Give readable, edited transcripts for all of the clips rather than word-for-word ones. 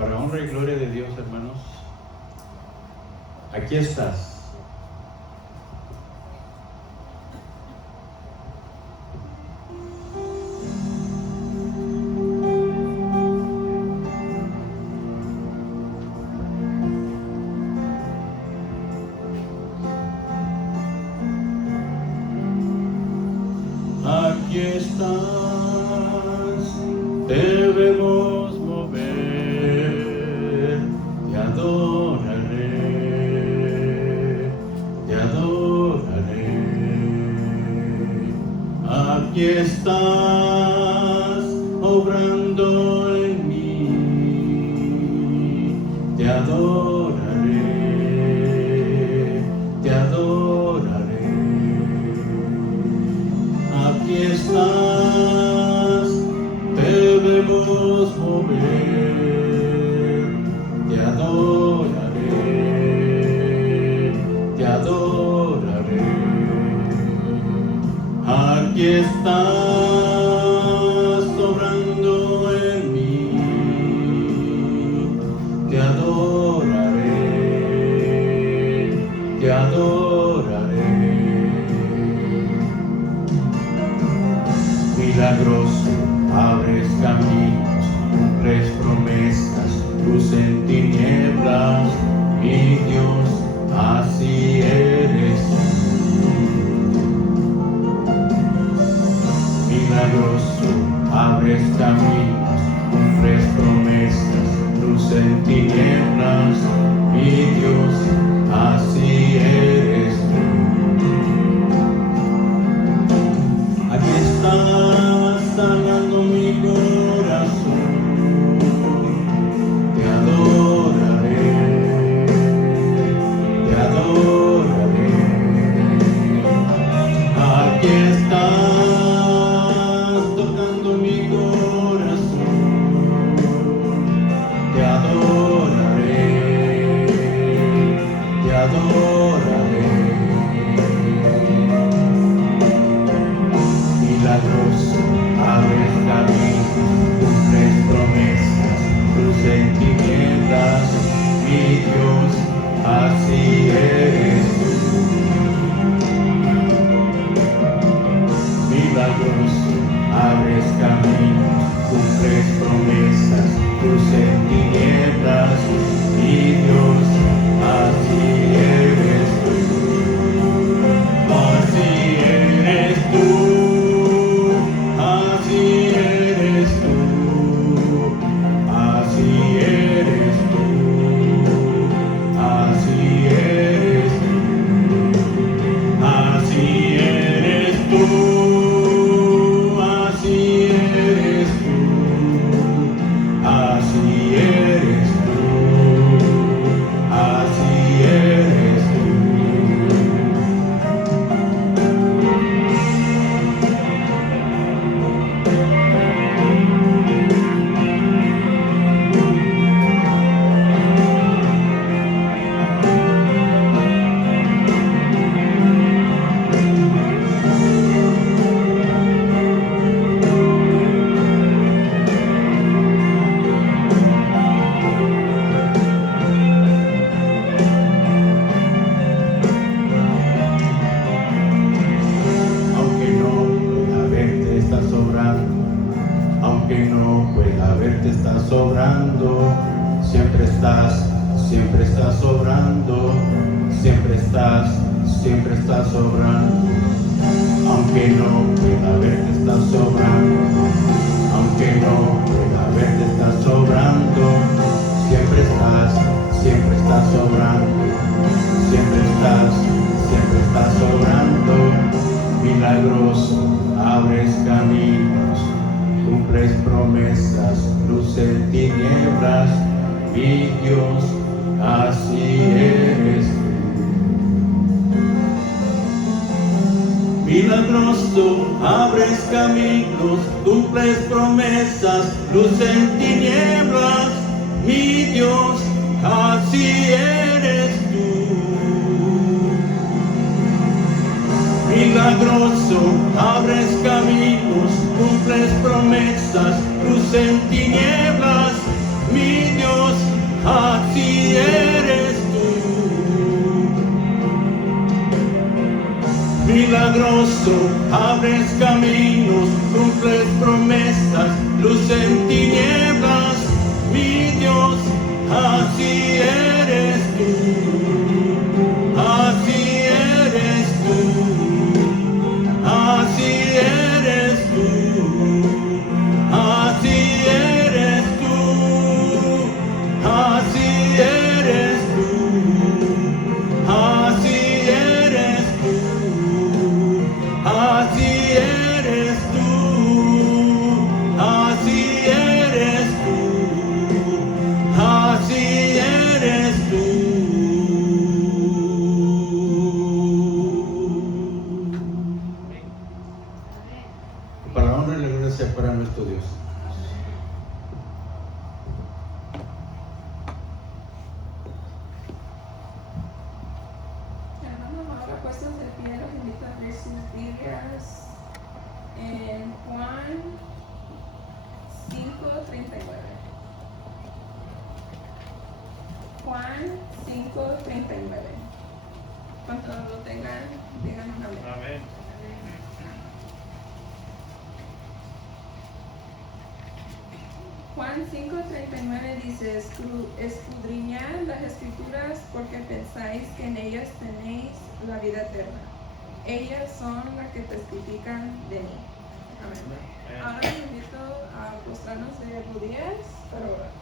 Para honra y gloria de Dios, hermanos, aquí estás. Aquí estás, debemos mover, te adoraré, te adoraré. Aquí estás, obrando en mí, te adoraré, te adoraré. Aquí estás, debemos mover, te adoraré, te adoraré. Aquí estás, obrando en mí, te adoraré, te adoraré. Milagroso, abres caminos, cumples promesas, luz en tinieblas, mi Dios, así eres. Milagroso, abres caminos, cumples promesas, luz en tinieblas, mi Dios, así eres tú. Aquí estás sanando mi corazón, te adoraré, te adoraré. Aquí estás tocando mi corazón, te adoraré, te adoraré. Milagroso, abres caminos, cumples promesas, luz en tinieblas, mi Dios, así eres tú. Milagroso, abres caminos, cumples promesas, luz en tinieblas, mi Dios, así eres tú. Así eres tú. Así eres tú, así eres tú, así eres tú, así eres tú, así eres tú, así eres tú, así eres tú. Aunque no pueda verte, estás sobrando, siempre estás sobrando, siempre estás sobrando. Aunque no pueda verte, estás sobrando, aunque no pueda verte, estás sobrando, siempre estás sobrando, siempre estás sobrando. Milagroso, abres caminos, cumples promesas, luz en tinieblas, mi Dios, así eres tú. Milagroso, abres caminos, cumples promesas, luz en tinieblas, mi Dios, así eres tú. Milagroso, abres caminos, cumples promesas, luz en tinieblas, mi Dios, gozo, abres caminos, cumples promesas, luz en tinieblas, mi Dios, así eres tú, así eres tú, así eres tú, así eres tú, así eres tú, así eres tú, así eres tú, así eres tú, así eres tú. Para la honra y la gloria sea para nuestro Dios. Hermanos, ahora puestos de pie, los invito a abrir sus Biblias en Juan 5:39. Juan 5:39. Cuando lo tengan, digan un amén. Amén. Juan 5:39 dice, escudriñad las escrituras porque pensáis que en ellas tenéis la vida eterna. Ellas son las que testifican de mí. Amén. Ahora los invito a postrarnos de rodillas para orar.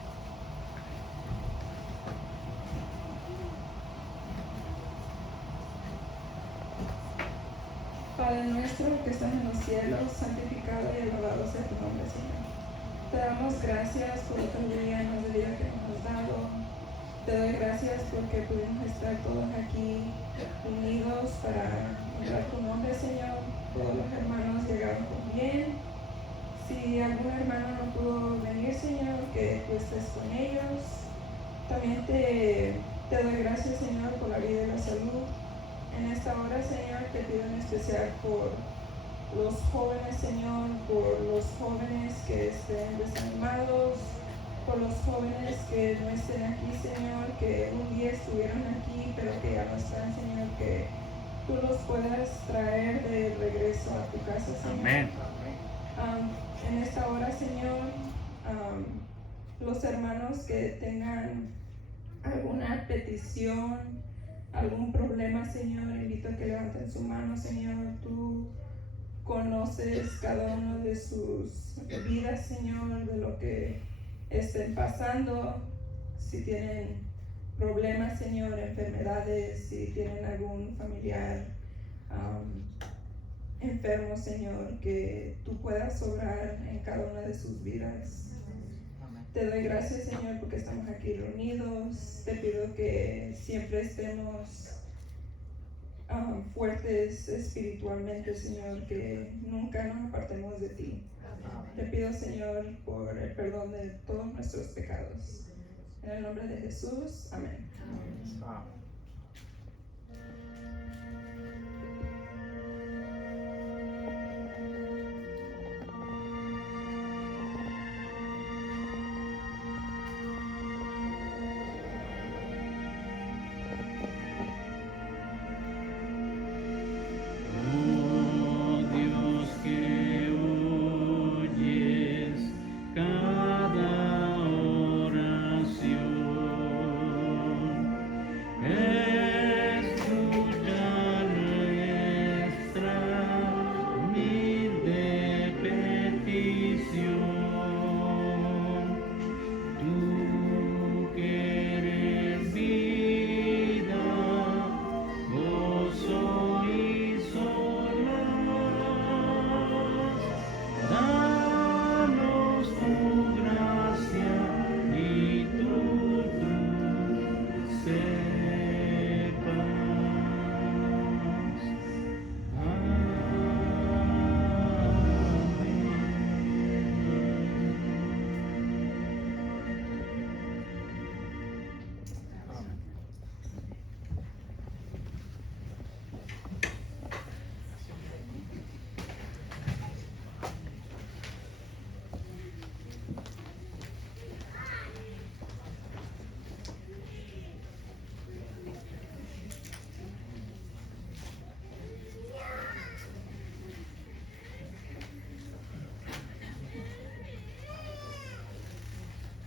Padre nuestro que estás en los cielos, santificado y alabado sea tu nombre, Señor. Te damos gracias por otro día más de vida que nos has dado. Te doy gracias porque pudimos estar todos aquí unidos para honrar tu nombre, Señor. Todos los hermanos llegaron con bien. Si algún hermano no pudo venir, Señor, que tú estés con ellos. También te doy gracias, Señor, por la vida y la salud. En esta hora, Señor, te pido en especial por los jóvenes, Señor, por los jóvenes que estén desanimados, por los jóvenes que no estén aquí, Señor, que un día estuvieron aquí, pero que ya no están, Señor, que tú los puedas traer de regreso a tu casa, Señor. Amén. En esta hora, Señor, los hermanos que tengan alguna petición, algún problema, Señor, invito a que levanten su mano, Señor. Tú conoces cada uno de sus vidas, Señor, de lo que estén pasando, si tienen problemas, Señor, enfermedades, si tienen algún familiar enfermo, Señor, que tú puedas obrar en cada una de sus vidas. Te doy gracias, Señor, porque estamos aquí reunidos. Te pido que siempre estemos fuertes espiritualmente, Señor, que nunca nos apartemos de ti. Te pido, Señor, por el perdón de todos nuestros pecados. En el nombre de Jesús, amén. Oh Dios que oyes cada oración, escucha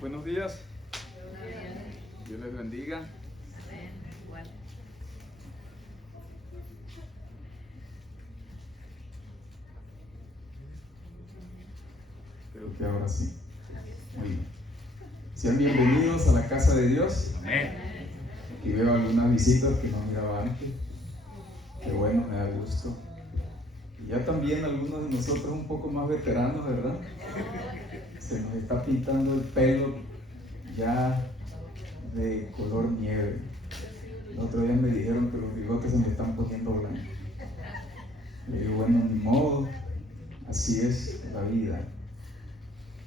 Buenos días. Dios les bendiga. Creo que ahora sí. Muy bien. Sean bienvenidos a la casa de Dios. Amén. Aquí veo algunas visitas que no miraba antes. Qué bueno, me da gusto. Y ya también algunos de nosotros un poco más veteranos, ¿verdad? Se nos está pintando el pelo ya de color nieve. El otro día me dijeron que los bigotes se me están poniendo blancos. Le digo, bueno, ni modo, así es la vida.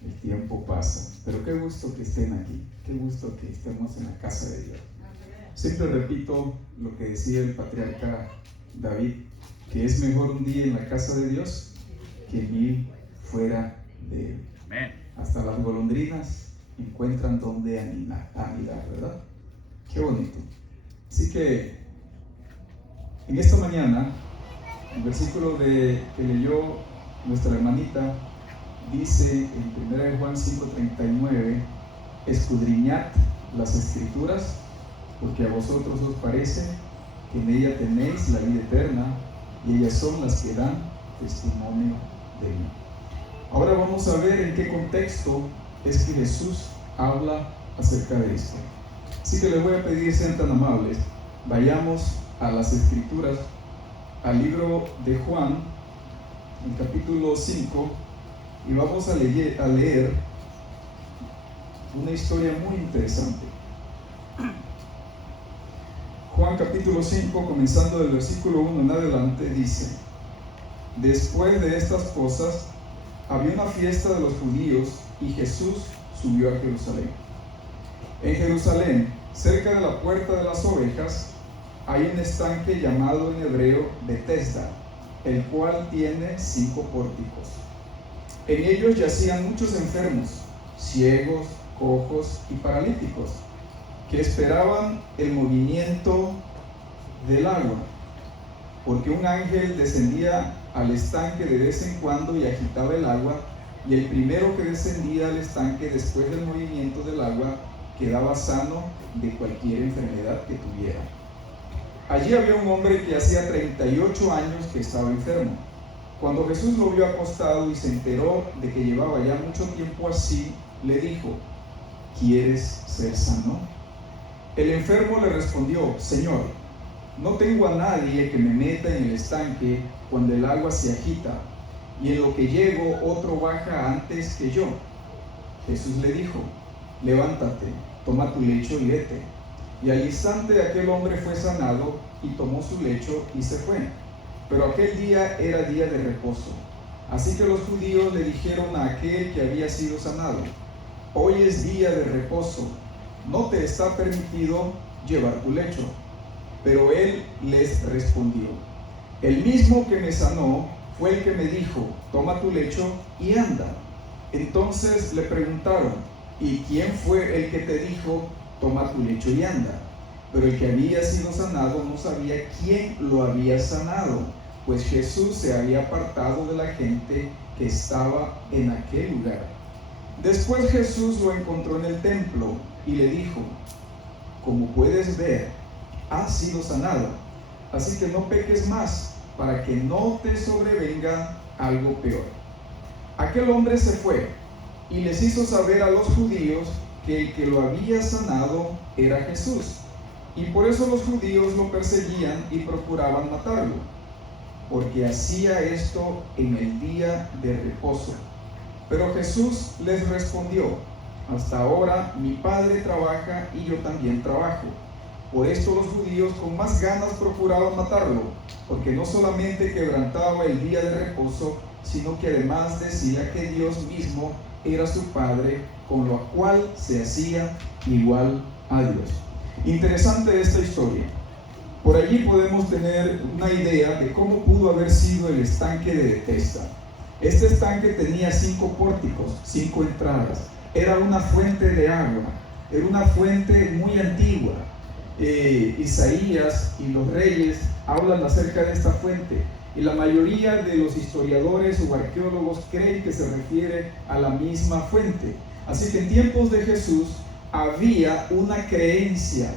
El tiempo pasa. Pero qué gusto que estén aquí, qué gusto que estemos en la casa de Dios. Siempre repito lo que decía el patriarca David, que es mejor un día en la casa de Dios que 1000 fuera de él. Amén. Hasta las golondrinas encuentran donde anidar, ¿verdad? Qué bonito. Así que en esta mañana, el versículo que leyó nuestra hermanita dice en 1 Juan 5:39: escudriñad las escrituras, porque a vosotros os parece que en ella tenéis la vida eterna, y ellas son las que dan testimonio de mí. Ahora vamos a ver en qué contexto es que Jesús habla acerca de esto. Así que les voy a pedir, sean tan amables, vayamos a las escrituras, al libro de Juan, el capítulo 5, y vamos a leer una historia muy interesante. Juan capítulo 5, comenzando del versículo 1 en adelante, dice: después de estas cosas, había una fiesta de los judíos y Jesús subió a Jerusalén. En Jerusalén, cerca de la puerta de las ovejas, hay un estanque llamado en hebreo Betesda, el cual tiene 5 pórticos. En ellos yacían muchos enfermos, ciegos, cojos y paralíticos, que esperaban el movimiento del agua, porque un ángel descendía al estanque de vez en cuando y agitaba el agua, y el primero que descendía al estanque después del movimiento del agua quedaba sano de cualquier enfermedad que tuviera. Allí había un hombre que hacía 38 años que estaba enfermo. Cuando Jesús lo vio acostado y se enteró de que llevaba ya mucho tiempo así, le dijo: ¿quieres ser sano? El enfermo le respondió: Señor, no tengo a nadie que me meta en el estanque cuando el agua se agita, y en lo que llego otro baja antes que yo. Jesús le dijo: levántate, toma tu lecho y vete. Y al instante aquel hombre fue sanado y tomó su lecho y se fue. Pero aquel día era día de reposo. Así que los judíos le dijeron a aquel que había sido sanado: hoy es día de reposo, no te está permitido llevar tu lecho. Pero él les respondió: el mismo que me sanó fue el que me dijo: toma tu lecho y anda. Entonces le preguntaron: ¿y quién fue el que te dijo: toma tu lecho y anda? Pero el que había sido sanado no sabía quién lo había sanado, pues Jesús se había apartado de la gente que estaba en aquel lugar. Después Jesús lo encontró en el templo y le dijo: como puedes ver, has sido sanado, así que no peques más, para que no te sobrevenga algo peor. Aquel hombre se fue y les hizo saber a los judíos que el que lo había sanado era Jesús, y por eso los judíos lo perseguían y procuraban matarlo, porque hacía esto en el día de reposo. Pero Jesús les respondió: hasta ahora mi Padre trabaja y yo también trabajo. Por esto los judíos con más ganas procuraban matarlo, porque no solamente quebrantaba el día de reposo, sino que además decía que Dios mismo era su Padre, con lo cual se hacía igual a Dios. Interesante esta historia. Por allí podemos tener una idea de cómo pudo haber sido el estanque de Betesda. Este estanque tenía 5 pórticos, 5 entradas. Era una fuente de agua, era una fuente muy antigua. Isaías y los reyes hablan acerca de esta fuente, y la mayoría de los historiadores o arqueólogos creen que se refiere a la misma fuente. Así que en tiempos de Jesús había una creencia,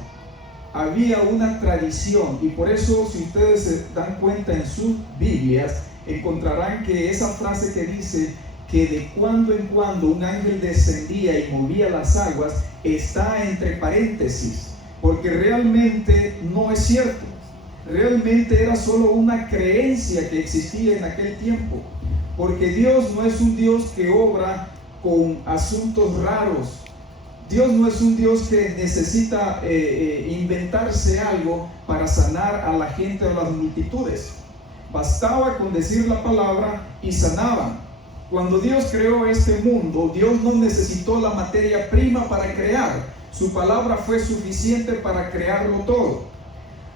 había una tradición, y por eso, si ustedes se dan cuenta en sus Biblias, encontrarán que esa frase que dice que de cuando en cuando un ángel descendía y movía las aguas, está entre paréntesis, porque realmente no es cierto. Realmente era solo una creencia que existía en aquel tiempo, porque Dios no es un Dios que obra con asuntos raros. Dios no es un Dios que necesita inventarse algo para sanar a la gente o a las multitudes. Bastaba con decir la palabra y sanaban. Cuando Dios creó este mundo, Dios no necesitó la materia prima para crear. Su palabra fue suficiente para crearlo todo.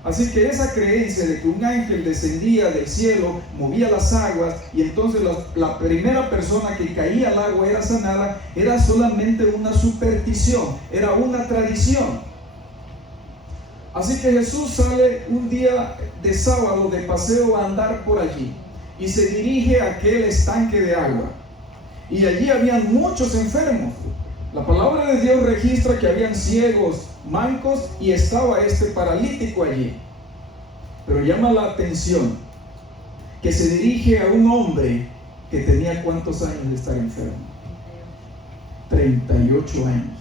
Así que esa creencia de que un ángel descendía del cielo, movía las aguas y entonces la primera persona que caía al agua era sanada, era solamente una superstición, era una tradición. Así que Jesús sale un día de sábado de paseo a andar por allí y se dirige a aquel estanque de agua. Y allí habían muchos enfermos. La palabra de Dios registra que habían ciegos, mancos, y estaba este paralítico allí. Pero llama la atención que se dirige a un hombre que tenía ¿cuántos años de estar enfermo? 38 años.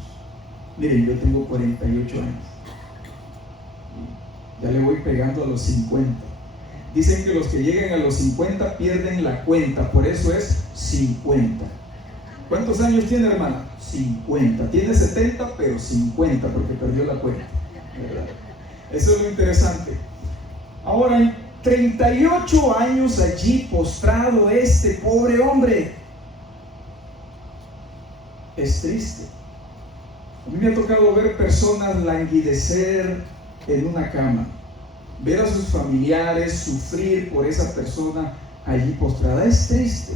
Miren, yo tengo 48 años. Ya le voy pegando a los 50. Dicen que los que llegan a los 50 pierden la cuenta, por eso es 50. ¿Cuántos años tiene, hermana? 50. Tiene 70, pero 50 porque perdió la cuenta, ¿verdad? Eso es lo interesante. Ahora, 38 años allí postrado este pobre hombre. Es triste. A mí me ha tocado ver personas languidecer en una cama, ver a sus familiares sufrir por esa persona allí postrada. Es triste.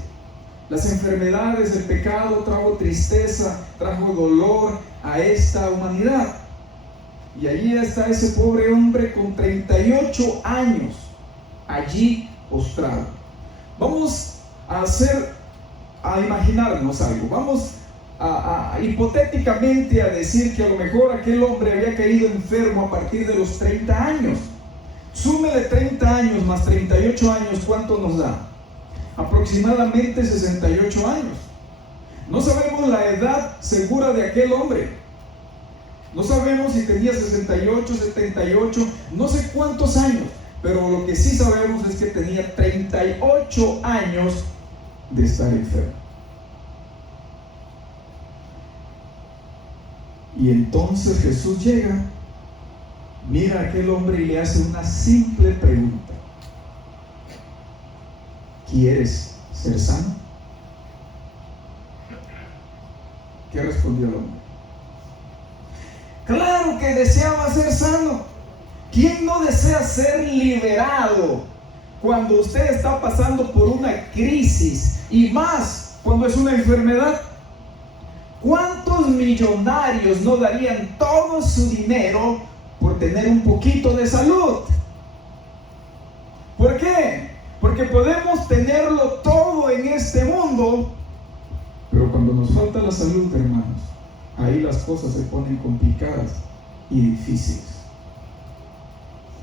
Las enfermedades, el pecado trajo tristeza, trajo dolor a esta humanidad. Y allí está ese pobre hombre con 38 años allí postrado. Vamos a imaginarnos algo. Vamos a hipotéticamente a decir que a lo mejor aquel hombre había caído enfermo a partir de los 30 años. Súmele 30 años más 38 años, ¿cuánto nos da? Aproximadamente 68 años. No sabemos la edad segura de aquel hombre. No sabemos si tenía 68, 78, no sé cuántos años, pero lo que sí sabemos es que tenía 38 años de estar enfermo. Y entonces Jesús llega, mira a aquel hombre y le hace una simple pregunta: ¿quieres ser sano? ¿Qué respondió el hombre? Claro que deseaba ser sano. ¿Quién no desea ser liberado cuando usted está pasando por una crisis, y más cuando es una enfermedad? ¿Cuántos millonarios no darían todo su dinero por tener un poquito de salud? ¿Por qué? Porque podemos tenerlo todo en este mundo, pero cuando nos falta la salud, hermanos, ahí las cosas se ponen complicadas y difíciles.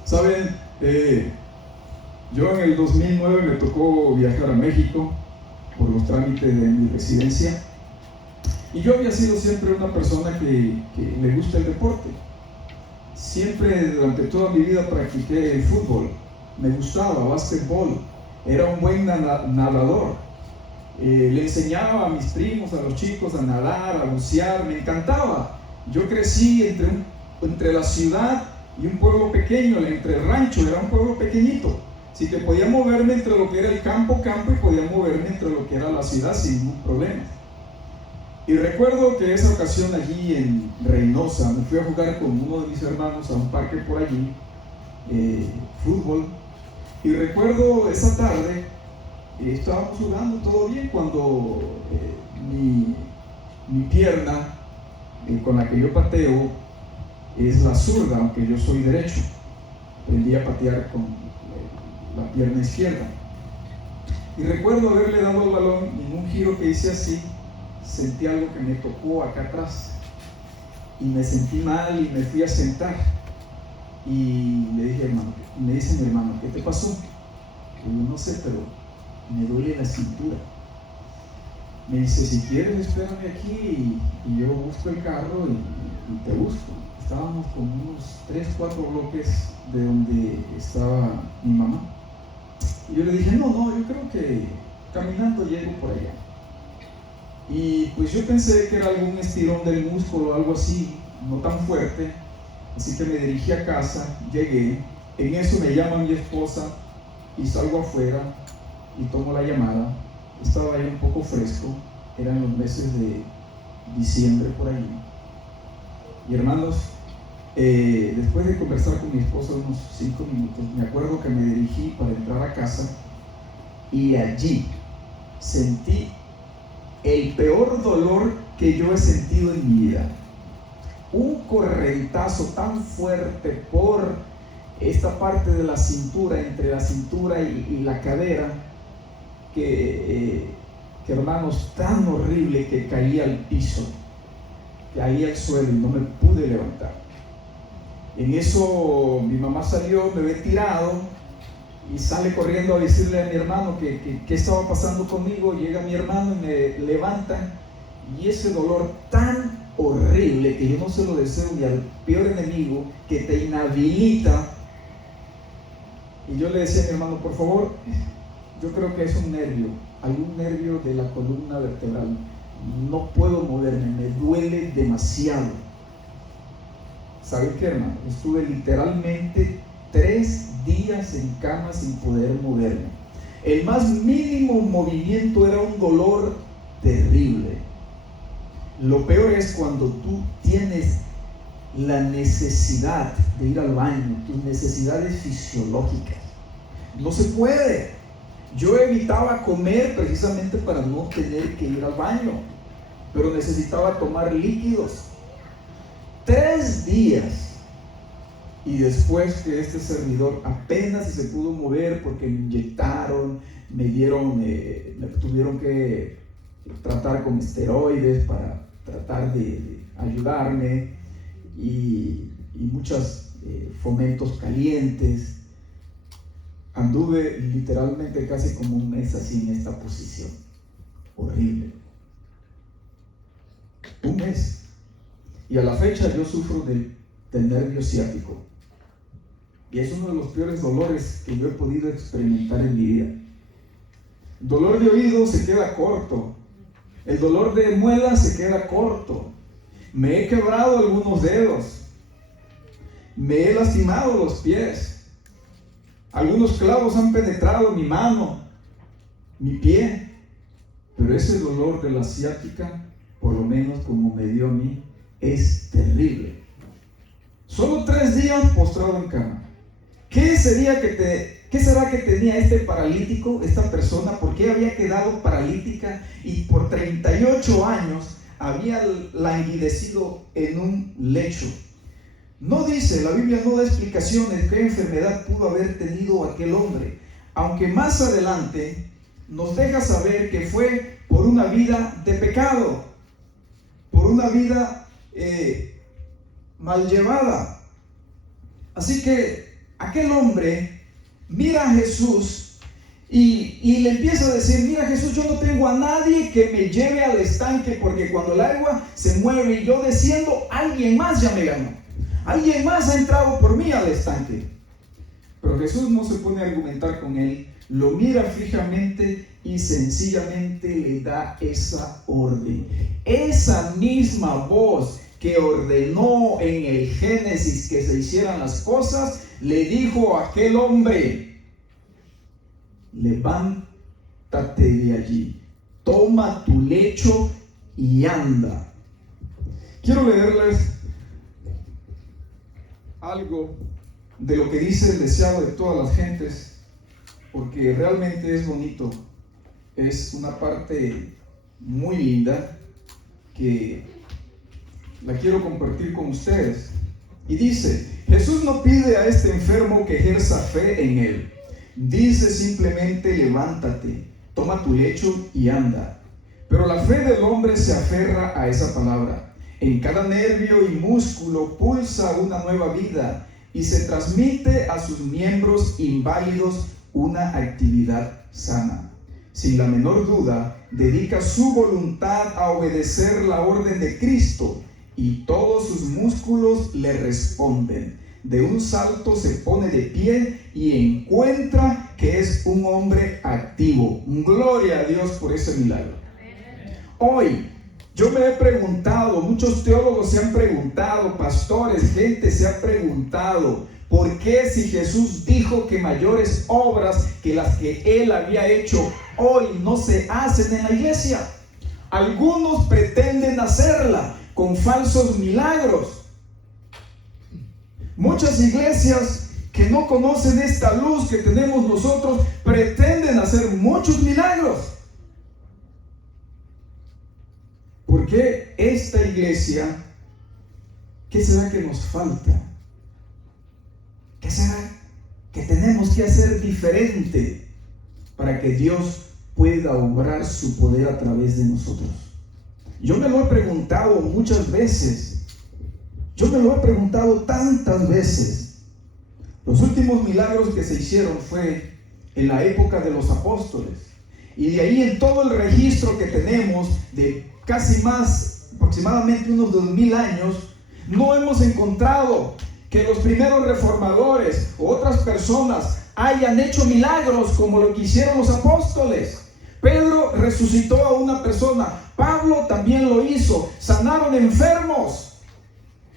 Saben, yo en el 2009 me tocó viajar a México por los trámites de mi residencia, y yo había sido siempre una persona que le gusta el deporte. Siempre durante toda mi vida practiqué el fútbol, me gustaba básquetbol, era un buen nadador. Le enseñaba a mis primos, a los chicos a nadar, a bucear, me encantaba. Yo crecí entre la ciudad y un pueblo pequeño, entre el rancho, era un pueblo pequeñito. Así que podía moverme entre lo que era el campo, y podía moverme entre lo que era la ciudad sin ningún problema. Y recuerdo que esa ocasión allí en Reynosa, me fui a jugar con uno de mis hermanos a un parque por allí, fútbol. Y recuerdo esa tarde, estábamos jugando todo bien cuando mi pierna con la que yo pateo es la zurda, aunque yo soy derecho. Aprendí a patear con la pierna izquierda. Y recuerdo haberle dado el balón en un giro que hice así, sentí algo que me tocó acá atrás y me sentí mal y me fui a sentar y le dije, hermano, me dice mi hermano, ¿qué te pasó? Y yo no sé, pero me duele la cintura. Me dice, si quieres espérame aquí y yo busco el carro y te busco. Estábamos como unos 3-4 bloques de donde estaba mi mamá. Y yo le dije, no, yo creo que caminando llego por allá. Y pues yo pensé que era algún estirón del músculo o algo así, no tan fuerte. Así que me dirigí a casa, llegué. En eso me llama mi esposa y salgo afuera y tomo la llamada. Estaba ahí un poco fresco, eran los meses de diciembre por ahí. Y hermanos, después de conversar con mi esposa unos 5 minutos, me acuerdo que me dirigí para entrar a casa y allí sentí el peor dolor que yo he sentido en mi vida. Un correntazo tan fuerte por esta parte de la cintura, entre la cintura y la cadera, que hermanos, tan horrible que caí al piso, caí al suelo y no me pude levantar. En eso mi mamá salió, me ve tirado y sale corriendo a decirle a mi hermano que estaba pasando conmigo. Llega mi hermano y me levanta, y ese dolor tan horrible que yo no se lo deseo ni al peor enemigo, que te inhabilita. Y yo le decía a mi hermano, por favor, yo creo que es un nervio, algún nervio de la columna vertebral, no puedo moverme, me duele demasiado. ¿Sabe qué, hermano? Estuve literalmente 3 días en cama sin poder moverme. El más mínimo movimiento era un dolor terrible. Lo peor es cuando tú tienes la necesidad de ir al baño, tus necesidades fisiológicas. No se puede. Yo evitaba comer precisamente para no tener que ir al baño, pero necesitaba tomar líquidos. 3 días. Y después que este servidor apenas se pudo mover porque me inyectaron, me tuvieron que tratar con esteroides para tratar de ayudarme y muchos fomentos calientes. Anduve literalmente casi como un mes así en esta posición. Horrible. Un mes. Y a la fecha yo sufro del nervio ciático. Y es uno de los peores dolores que yo he podido experimentar en mi vida. El dolor de oído se queda corto. El dolor de muela se queda corto. Me he quebrado algunos dedos. Me he lastimado los pies. Algunos clavos han penetrado mi mano, mi pie. Pero ese dolor de la ciática, por lo menos como me dio a mí, es terrible. Solo 3 días postrado en cama. ¿Qué será que tenía este paralítico, esta persona? ¿Por qué había quedado paralítica y por 38 años había languidecido en un lecho? No dice, la Biblia no da explicaciones de qué enfermedad pudo haber tenido aquel hombre, aunque más adelante nos deja saber que fue por una vida de pecado, por una vida mal llevada. Así que aquel hombre mira a Jesús y le empieza a decir: mira, Jesús, yo no tengo a nadie que me lleve al estanque, porque cuando el agua se mueve y yo desciendo, alguien más ya me ganó, alguien más ha entrado por mí al estanque. Pero Jesús no se pone a argumentar con él, lo mira fijamente y sencillamente le da esa orden. Esa misma voz que ordenó en el Génesis que se hicieran las cosas, le dijo a aquel hombre: levántate de allí, toma tu lecho y anda. Quiero leerles algo de lo que dice el deseado de todas las gentes, porque realmente es bonito. Es una parte muy linda que la quiero compartir con ustedes. Y dice: Jesús no pide a este enfermo que ejerza fe en él. Dice simplemente: levántate, toma tu lecho y anda. Pero la fe del hombre se aferra a esa palabra. En cada nervio y músculo pulsa una nueva vida y se transmite a sus miembros inválidos una actividad sana. Sin la menor duda, dedica su voluntad a obedecer la orden de Cristo y todos sus músculos le responden. De un salto se pone de pie y encuentra que es un hombre activo. Gloria a Dios por ese milagro. Hoy yo me he preguntado, muchos teólogos se han preguntado, pastores, gente se ha preguntado, ¿por qué si Jesús dijo que mayores obras que las que Él había hecho hoy no se hacen en la iglesia? Algunos pretenden hacerla con falsos milagros. Muchas iglesias que no conocen esta luz que tenemos nosotros pretenden hacer muchos milagros. ¿Por qué esta iglesia? ¿Qué será que nos falta? ¿Qué será que tenemos que hacer diferente para que Dios pueda obrar su poder a través de nosotros? Yo me lo he preguntado muchas veces. Yo me lo he preguntado tantas veces. Los últimos milagros que se hicieron fue en la época de los apóstoles. Y de ahí en todo el registro que tenemos de casi más, aproximadamente unos 2000 años, no hemos encontrado que los primeros reformadores o otras personas hayan hecho milagros como lo que hicieron los apóstoles. Pedro resucitó a una persona, Pablo también lo hizo, sanaron enfermos.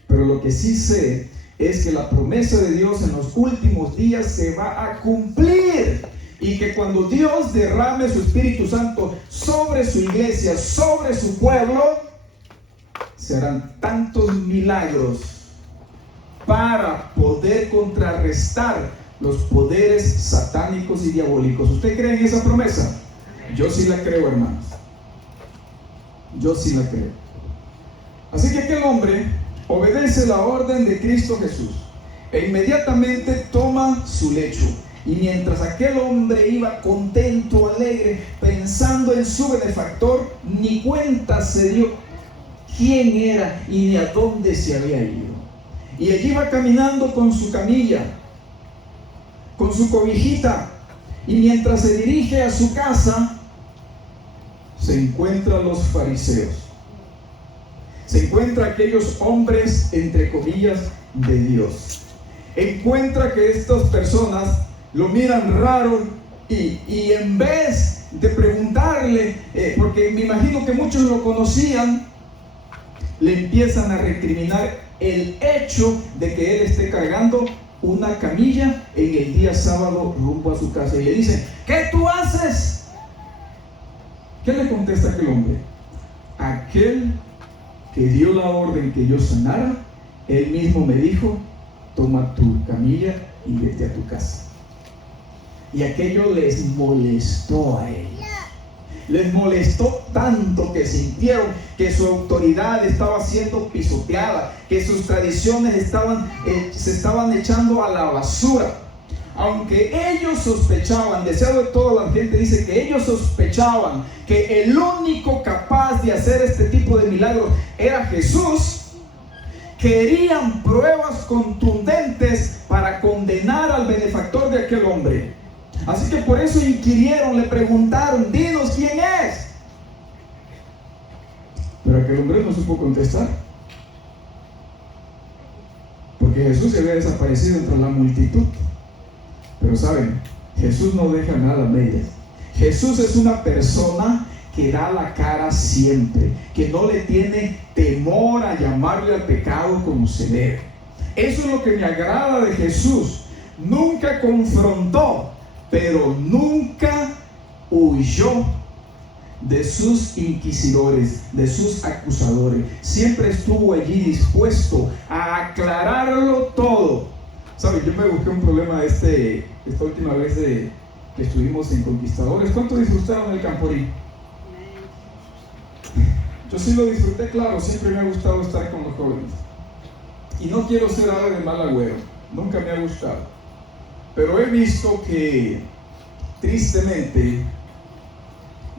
Pero lo que sí sé es que la promesa de Dios en los últimos días se va a cumplir. Y que cuando Dios derrame su Espíritu Santo sobre su iglesia, sobre su pueblo, se harán tantos milagros para poder contrarrestar los poderes satánicos y diabólicos. ¿Usted cree en esa promesa? Yo sí la creo, hermanos. Yo sí la creo. Así que aquel hombre obedece la orden de Cristo Jesús e inmediatamente toma su lecho. Y mientras aquel hombre iba contento, alegre, pensando en su benefactor, ni cuenta se dio quién era y ni a dónde se había ido. Y allí va caminando con su camilla, con su cobijita, y mientras se dirige a su casa, se encuentra a los fariseos. Se encuentra a aquellos hombres, entre comillas, de Dios. Encuentra que estas personas lo miran raro y en vez de preguntarle, porque me imagino que muchos lo conocían, le empiezan a recriminar el hecho de que él esté cargando una camilla en el día sábado rumbo a su casa. Y le dicen, ¿qué tú haces? ¿Qué le contesta aquel hombre? Aquel que dio la orden que yo sanara, él mismo me dijo, toma tu camilla y vete a tu casa. Y aquello les molestó a ellos. Les molestó tanto que sintieron que su autoridad estaba siendo pisoteada, que sus tradiciones se estaban echando a la basura. Aunque ellos sospechaban, deseado de toda la gente dice que ellos sospechaban que el único capaz de hacer este tipo de milagros era Jesús, querían pruebas contundentes para condenar al benefactor de aquel hombre. Así que por eso inquirieron, le preguntaron, dinos quién es. Pero aquel hombre no supo contestar, porque Jesús se había desaparecido entre la multitud. Pero saben, Jesús no deja nada a medias. Jesús es una persona que da la cara siempre, que no le tiene temor a llamarle al pecado como se debe. Eso es lo que me agrada de Jesús. Nunca confrontó, pero nunca huyó de sus inquisidores, de sus acusadores. Siempre estuvo allí dispuesto a aclararlo todo. ¿Saben? Yo me busqué un problema esta última vez que estuvimos en Conquistadores. ¿Cuánto disfrutaron el Camporí? Yo sí lo disfruté, claro. Siempre me ha gustado estar con los jóvenes. Y no quiero ser algo de mal agüero. Nunca me ha gustado. Pero he visto que, tristemente,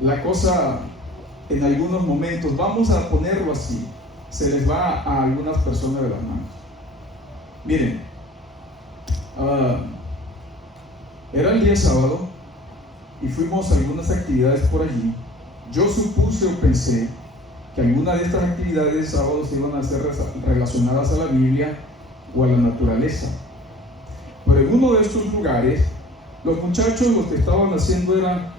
la cosa en algunos momentos, vamos a ponerlo así, se les va a algunas personas de las manos. Miren, era el día sábado y fuimos a algunas actividades por allí. Yo supuse o pensé que algunas de estas actividades de sábado se iban a ser relacionadas a la Biblia o a la naturaleza. Pero en uno de estos lugares, los muchachos lo que estaban haciendo eran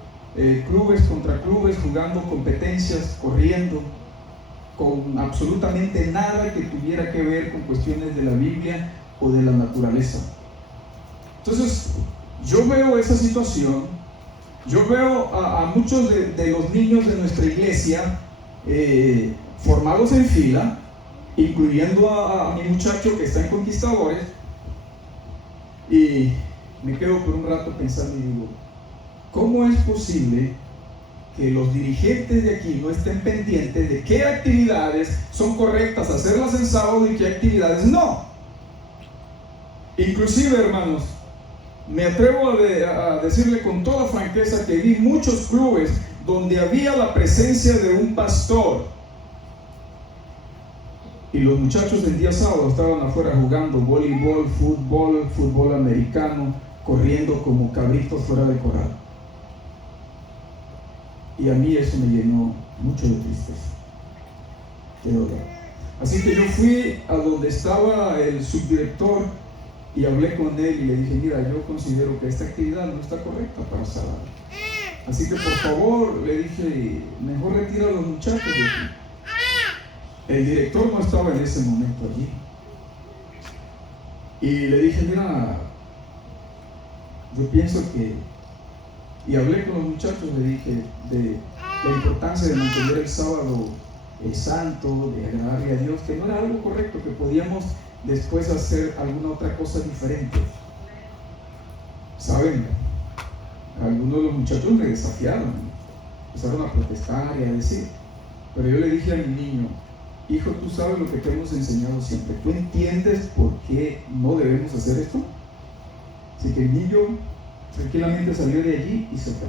clubes contra clubes, jugando competencias, corriendo, con absolutamente nada que tuviera que ver con cuestiones de la Biblia o de la naturaleza. Entonces, yo veo esa situación, yo veo a muchos de los niños de nuestra iglesia formados en fila, incluyendo a mi muchacho que está en Conquistadores, y me quedo por un rato pensando y digo, ¿cómo es posible que los dirigentes de aquí no estén pendientes de qué actividades son correctas hacerlas en sábado y qué actividades no? Inclusive, hermanos, me atrevo a decirle con toda franqueza que vi muchos clubes donde había la presencia de un pastor y los muchachos el día sábado estaban afuera jugando voleibol, fútbol americano, corriendo como cabritos fuera de corral. Y a mí eso me llenó mucho de tristeza, de dolor. Así que yo fui a donde estaba el subdirector y hablé con él y le dije, mira, yo considero que esta actividad no está correcta para sábado. Así que por favor, le dije, mejor retira a los muchachos de aquí. El director no estaba en ese momento allí. Y le dije, mira, yo pienso que... Y hablé con los muchachos, le dije de la importancia de mantener el sábado santo, de agradarle a Dios, que no era algo correcto, que podíamos después hacer alguna otra cosa diferente. ¿Saben? Algunos de los muchachos me desafiaron, empezaron a protestar y a decir, pero yo le dije a mi niño, hijo, tú sabes lo que te hemos enseñado siempre, ¿tú entiendes por qué no debemos hacer esto? Así que el niño tranquilamente salió de allí y se fue.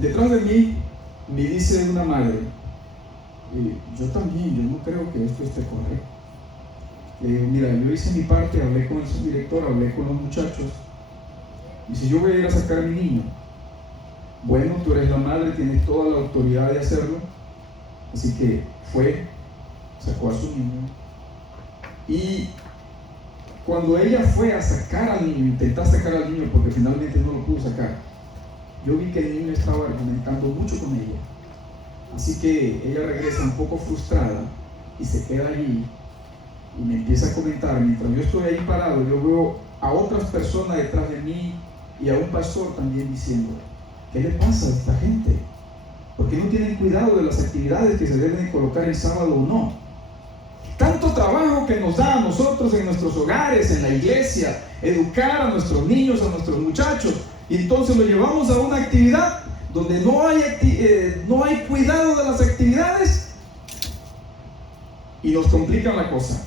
Detrás de mí me dice una madre, yo también, yo no creo que esto esté correcto. Mira, yo hice mi parte, hablé con el subdirector, hablé con los muchachos, y si yo voy a ir a sacar a mi niño, bueno, tú eres la madre, tienes toda la autoridad de hacerlo. Así que fue, sacó a su niño, y cuando ella fue a sacar al niño, intentar sacar al niño porque finalmente no lo pudo sacar, yo vi que el niño estaba argumentando mucho con ella. Así que ella regresa un poco frustrada y se queda allí y me empieza a comentar. Mientras yo estoy ahí parado, yo veo a otras personas detrás de mí y a un pastor también diciendo, ¿qué le pasa a esta gente? ¿Por qué no tienen cuidado de las actividades que se deben de colocar el sábado o no? Tanto trabajo que nos da a nosotros en nuestros hogares, en la iglesia, educar a nuestros niños, a nuestros muchachos, y entonces lo llevamos a una actividad donde no hay cuidado de las actividades y nos complican la cosa.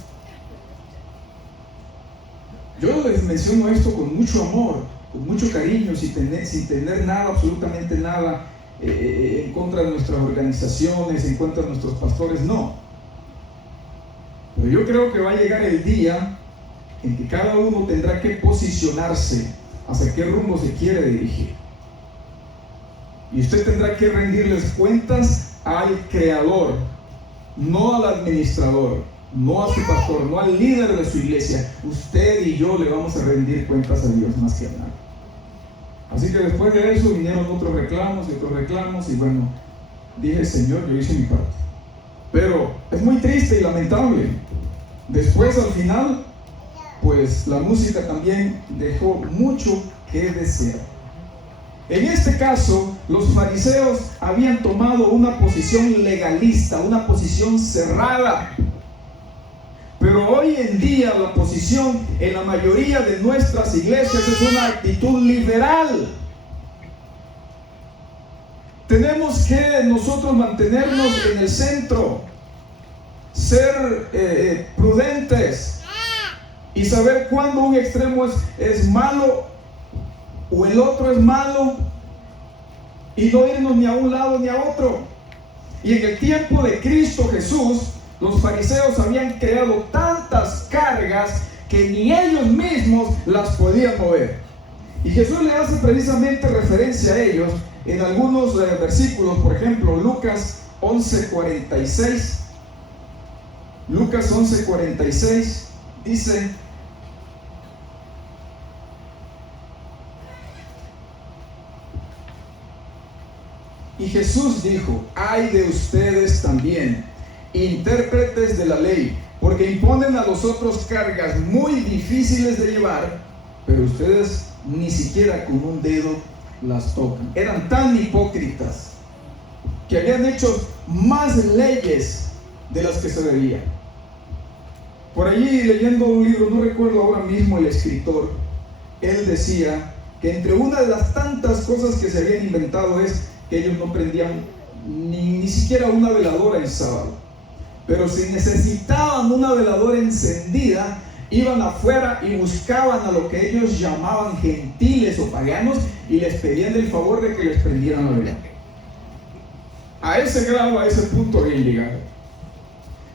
Yo les menciono esto con mucho amor, con mucho cariño, sin tener nada, absolutamente nada en contra de nuestras organizaciones, en contra de nuestros pastores, no. Pero yo creo que va a llegar el día en que cada uno tendrá que posicionarse hacia qué rumbo se quiere dirigir. Y usted tendrá que rendirles cuentas al Creador, no al administrador, no a su pastor, no al líder de su iglesia. Usted y yo le vamos a rendir cuentas a Dios más que a nadie. Así que después de eso vinieron otros reclamos y bueno, dije, Señor, yo hice mi parte. Pero es muy triste y lamentable. Después, al final, pues la música también dejó mucho que desear. En este caso, los fariseos habían tomado una posición legalista, una posición cerrada. Pero hoy en día la posición en la mayoría de nuestras iglesias es una actitud liberal. Tenemos que nosotros mantenernos en el centro, ser prudentes y saber cuándo un extremo es malo o el otro es malo y no irnos ni a un lado ni a otro. Y en el tiempo de Cristo Jesús, los fariseos habían creado tantas cargas que ni ellos mismos las podían mover. Y Jesús le hace precisamente referencia a ellos en algunos versículos. Por ejemplo, Lucas 11:46. Lucas 11:46 dice: y Jesús dijo: ay de ustedes también, intérpretes de la ley, porque imponen a los otros cargas muy difíciles de llevar, pero ustedes ni siquiera con un dedo las tocan. Eran tan hipócritas que habían hecho más leyes de las que se debían. Por allí, leyendo un libro, no recuerdo ahora mismo el escritor, él decía que entre una de las tantas cosas que se habían inventado es que ellos no prendían ni siquiera una veladora en sábado. Pero si necesitaban una veladora encendida, iban afuera y buscaban a lo que ellos llamaban gentiles o paganos y les pedían el favor de que les prendieran la vela. A ese grado, a ese punto habían llegado.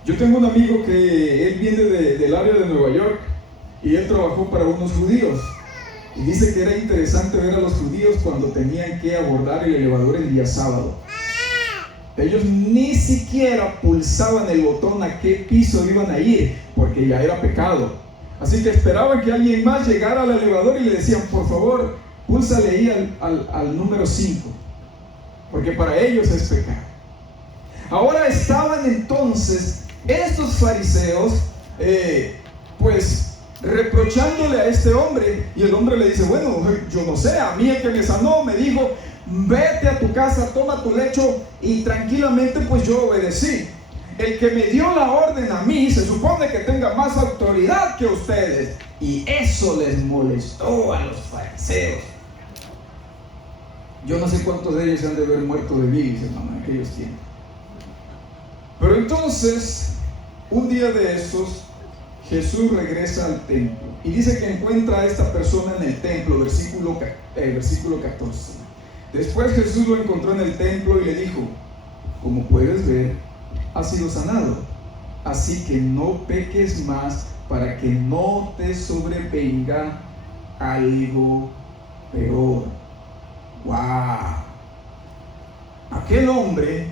Yo tengo un amigo que él viene del área de Nueva York y él trabajó para unos judíos. Y dice que era interesante ver a los judíos cuando tenían que abordar el elevador el día sábado. Ellos ni siquiera pulsaban el botón a qué piso iban a ir, porque ya era pecado. Así que esperaban que alguien más llegara al elevador y le decían: por favor, púlsale ahí al número 5, porque para ellos es pecado. Ahora estaban entonces estos fariseos, reprochándole a este hombre, y el hombre le dice: bueno, yo no sé, a mí el que me sanó me dijo: vete a tu casa, toma tu lecho, y tranquilamente pues yo obedecí. El que me dio la orden a mí se supone que tenga más autoridad que ustedes. Y eso les molestó a los fariseos. Yo no sé cuántos de ellos se han de haber muerto de bilis, hermano, en aquellos tiempos. Pero entonces, un día de esos, Jesús regresa al templo y dice que encuentra a esta persona en el templo, versículo 14. Después Jesús lo encontró en el templo y le dijo: como puedes ver, has sido sanado, así que no peques más para que no te sobrevenga algo peor. ¡Wow! Aquel hombre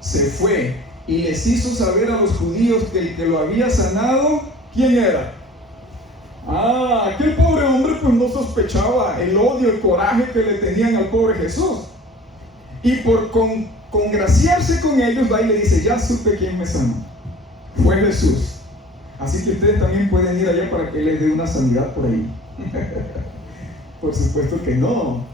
se fue y les hizo saber a los judíos que el que lo había sanado, ¿quién era? Aquel pobre hombre pues no sospechaba el odio, el coraje que le tenían al pobre Jesús. Y por congraciarse con ellos, va y le dice: ya supe quién me sanó, fue Jesús. Así que ustedes también pueden ir allá para que les dé una sanidad por ahí. Por supuesto que no.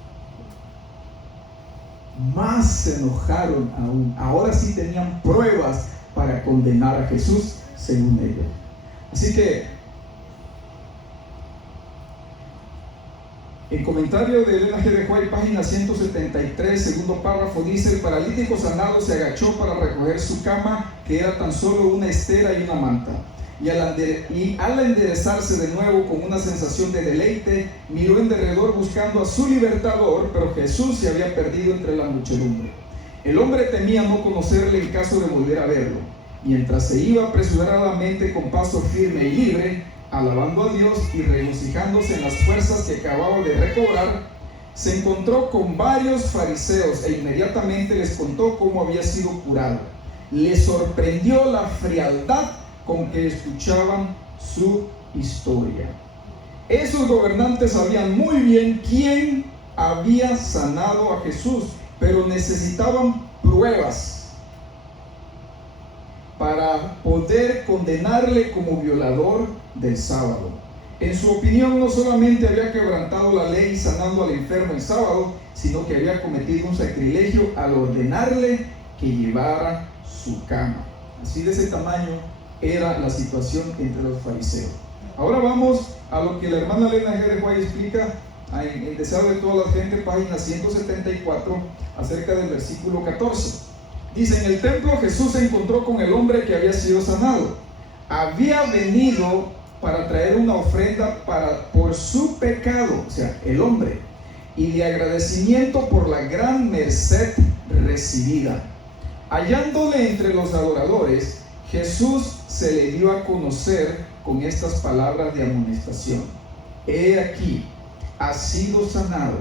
Más se enojaron aún. Ahora sí tenían pruebas para condenar a Jesús, según ellos. Así que, en comentario de Elena G. de White, página 173, segundo párrafo, dice: el paralítico sanado se agachó para recoger su cama, que era tan solo una estera y una manta. Y al enderezarse de nuevo con una sensación de deleite, miró en derredor buscando a su libertador, pero Jesús se había perdido entre la muchedumbre. El hombre temía no conocerle en caso de volver a verlo. Mientras se iba apresuradamente con paso firme y libre, alabando a Dios y regocijándose en las fuerzas que acababa de recobrar, se encontró con varios fariseos e inmediatamente les contó cómo había sido curado. Les sorprendió la frialdad con que escuchaban su historia. Esos gobernantes sabían muy bien quién había sanado a Jesús, pero necesitaban pruebas para poder condenarle como violador del sábado. En su opinión, no solamente había quebrantado la ley sanando al enfermo el sábado, sino que había cometido un sacrilegio al ordenarle que llevara su cama. Así de ese tamaño era la situación entre los fariseos. Ahora vamos a lo que la hermana Elena G. de White explica en El deseo de toda la gente, página 174, acerca del versículo 14. Dice: en el templo Jesús se encontró con el hombre que había sido sanado. Había venido para traer una ofrenda por su pecado, o sea, el hombre, y de agradecimiento por la gran merced recibida. hallándole entre los adoradores, Jesús se le dio a conocer con estas palabras de amonestación: he aquí, has sido sanado,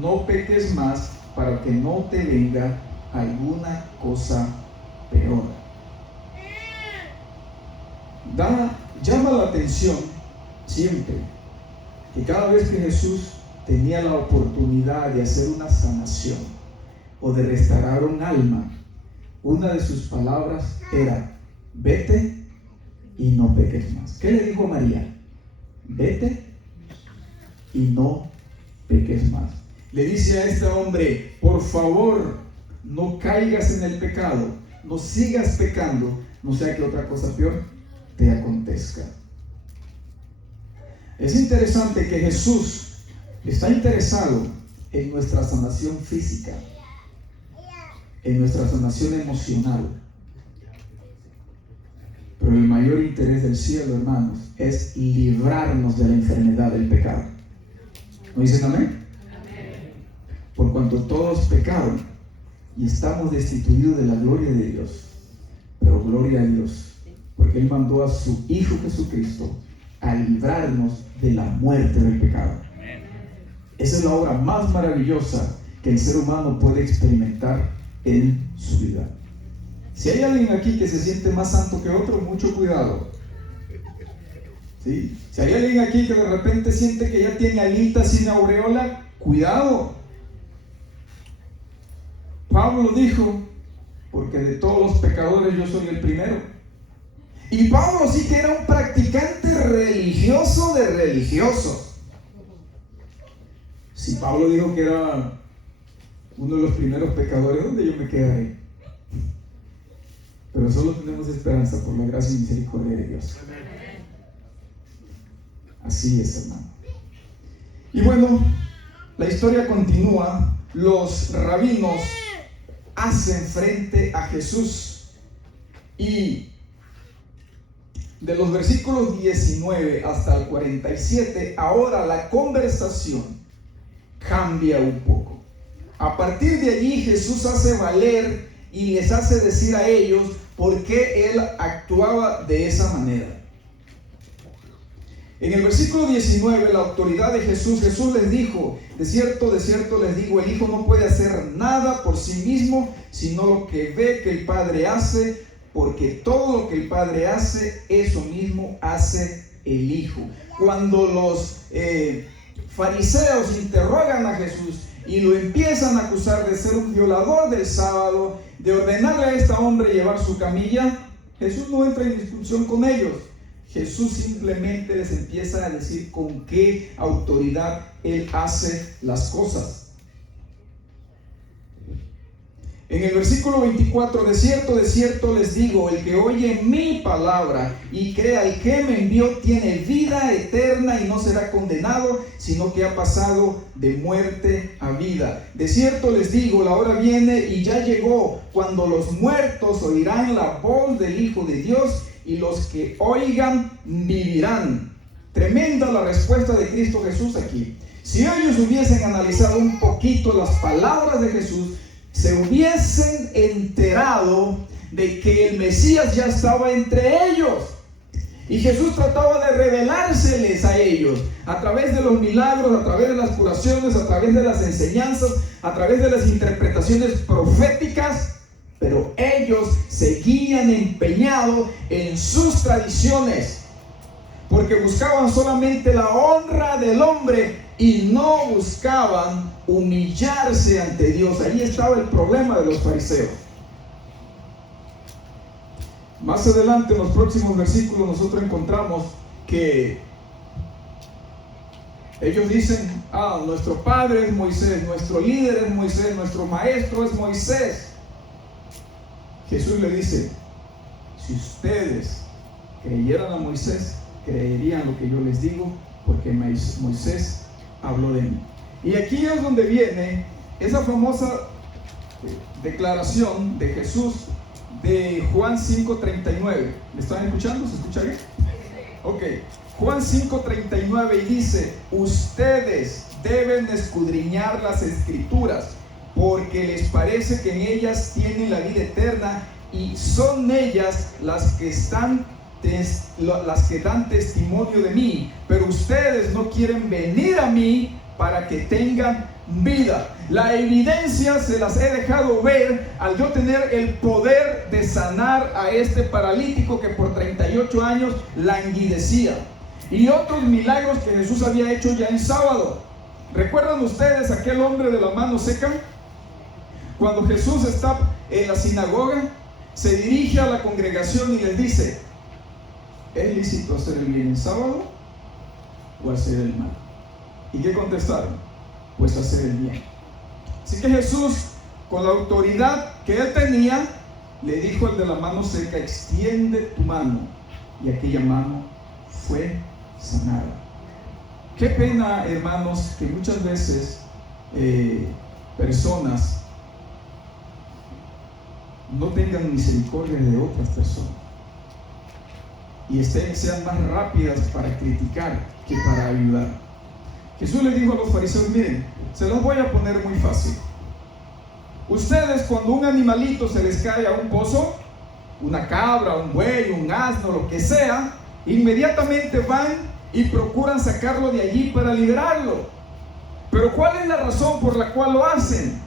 no peques más, para que no te venga alguna cosa peor. Llama la atención siempre que cada vez que Jesús tenía la oportunidad de hacer una sanación o de restaurar un alma, una de sus palabras era: vete y no peques más. ¿Qué le dijo a María? Vete y no peques más. Le dice a este hombre: por favor, no caigas en el pecado, no sigas pecando, no sea que otra cosa peor te acontezca. Es interesante que Jesús está interesado en nuestra sanación física, en nuestra sanación emocional. Pero el mayor interés del cielo, hermanos, es librarnos de la enfermedad del pecado. ¿No dicen amén? Por cuanto todos pecaron y estamos destituidos de la gloria de Dios. Pero gloria a Dios, porque Él mandó a su Hijo Jesucristo a librarnos de la muerte del pecado. Esa es la obra más maravillosa que el ser humano puede experimentar en su vida. Si hay alguien aquí que se siente más santo que otro, mucho cuidado. ¿Sí? Si hay alguien aquí que de repente siente que ya tiene alitas sin aureola, cuidado. Pablo dijo: porque de todos los pecadores yo soy el primero. Y Pablo sí que era un practicante religioso de religiosos. Si Pablo dijo que era uno de los primeros pecadores, ¿dónde yo me quedaré? Pero solo tenemos esperanza por la gracia y misericordia de Dios. Así es, hermano. Y bueno, la historia continúa. Los rabinos hacen frente a Jesús, y de los versículos 19 hasta el 47, ahora la conversación cambia un poco. A partir de allí Jesús hace valer y les hace decir a ellos por qué Él actuaba de esa manera. En el versículo 19, la autoridad de Jesús les dijo: de cierto les digo, el Hijo no puede hacer nada por sí mismo, sino lo que ve que el Padre hace, porque todo lo que el Padre hace, eso mismo hace el Hijo. Cuando los fariseos interrogan a Jesús y lo empiezan a acusar de ser un violador del sábado, de ordenarle a este hombre llevar su camilla, Jesús no entra en discusión con ellos. Jesús simplemente les empieza a decir con qué autoridad Él hace las cosas. En el versículo 24, de cierto les digo, el que oye mi palabra y cree al que me envió tiene vida eterna y no será condenado, sino que ha pasado de muerte a vida. De cierto les digo, la hora viene y ya llegó, cuando los muertos oirán la voz del Hijo de Dios, y los que oigan vivirán. Tremenda la respuesta de Cristo Jesús aquí. Si ellos hubiesen analizado un poquito las palabras de Jesús, se hubiesen enterado de que el Mesías ya estaba entre ellos. Y Jesús trataba de revelárseles a ellos a través de los milagros, a través de las curaciones, a través de las enseñanzas, a través de las interpretaciones proféticas. Pero ellos seguían empeñados en sus tradiciones, porque buscaban solamente la honra del hombre y no buscaban humillarse ante Dios. Ahí estaba el problema de los fariseos. Más adelante, en los próximos versículos, nosotros encontramos que ellos dicen: nuestro padre es Moisés, nuestro líder es Moisés, nuestro maestro es Moisés. Jesús le dice: si ustedes creyeran a Moisés, creerían lo que yo les digo, porque Moisés habló de mí. Y aquí es donde viene esa famosa declaración de Jesús de Juan 5:39. ¿Me están escuchando? ¿Se escucha bien? Ok. Juan 5:39 y dice: ustedes deben escudriñar las escrituras, porque les parece que en ellas tienen la vida eterna y son ellas las que dan testimonio de mí, pero ustedes no quieren venir a mí para que tengan vida. La evidencia se las he dejado ver al yo tener el poder de sanar a este paralítico que por 38 años languidecía, y otros milagros que Jesús había hecho ya en sábado. ¿Recuerdan ustedes aquel hombre de la mano seca? Cuando Jesús está en la sinagoga, se dirige a la congregación y les dice: ¿es lícito hacer el bien en sábado o hacer el mal? ¿Y qué contestaron? Pues hacer el bien. Así que Jesús, con la autoridad que él tenía, le dijo al de la mano seca: extiende tu mano. Y aquella mano fue sanada. Qué pena, hermanos, que muchas veces personas no tengan misericordia de otras personas y sean más rápidas para criticar que para ayudar. Jesús le dijo a los fariseos: miren, se los voy a poner muy fácil. Ustedes, cuando un animalito se les cae a un pozo, una cabra, un buey, un asno, lo que sea, inmediatamente van y procuran sacarlo de allí para liberarlo. Pero ¿cuál es la razón por la cual lo hacen?